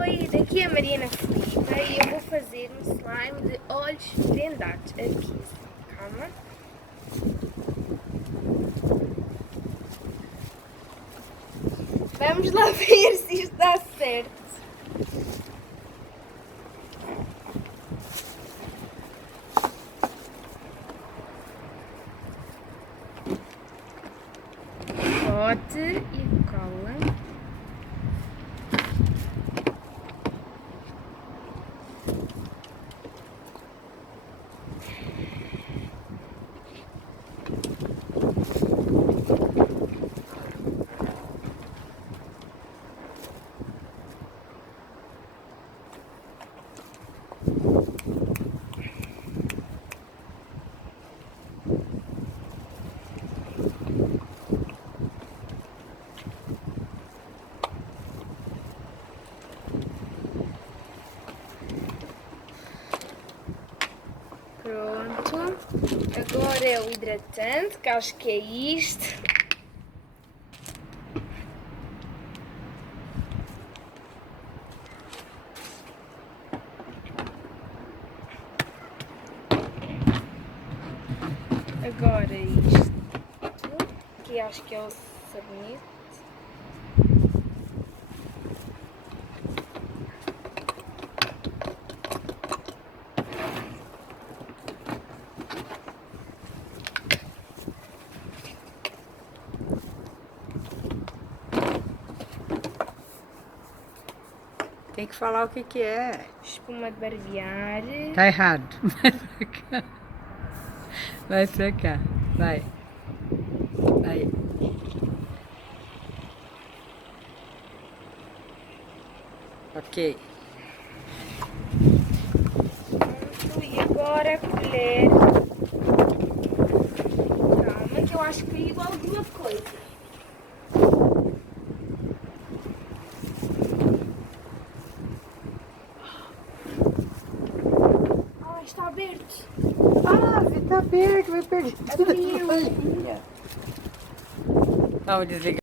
Oi, daqui é a Mariana Filipa e eu vou fazer um slime de olhos vendados. Aqui, calma. Vamos lá ver se isto dá certo. Pote e cola. Pronto, agora é o hidratante, que acho que é isto. Agora isto, que acho que é o sabonete. Tem que falar o que é. Espuma de barbear. Tá errado. Vai pra cá. Vai. Vai. Ok. Pronto, e agora a colher. Calma, que eu acho que caiu alguma coisa. Ah, está aberto. Ah, tá aberto, vai perder. Abriu. Vamos desligar.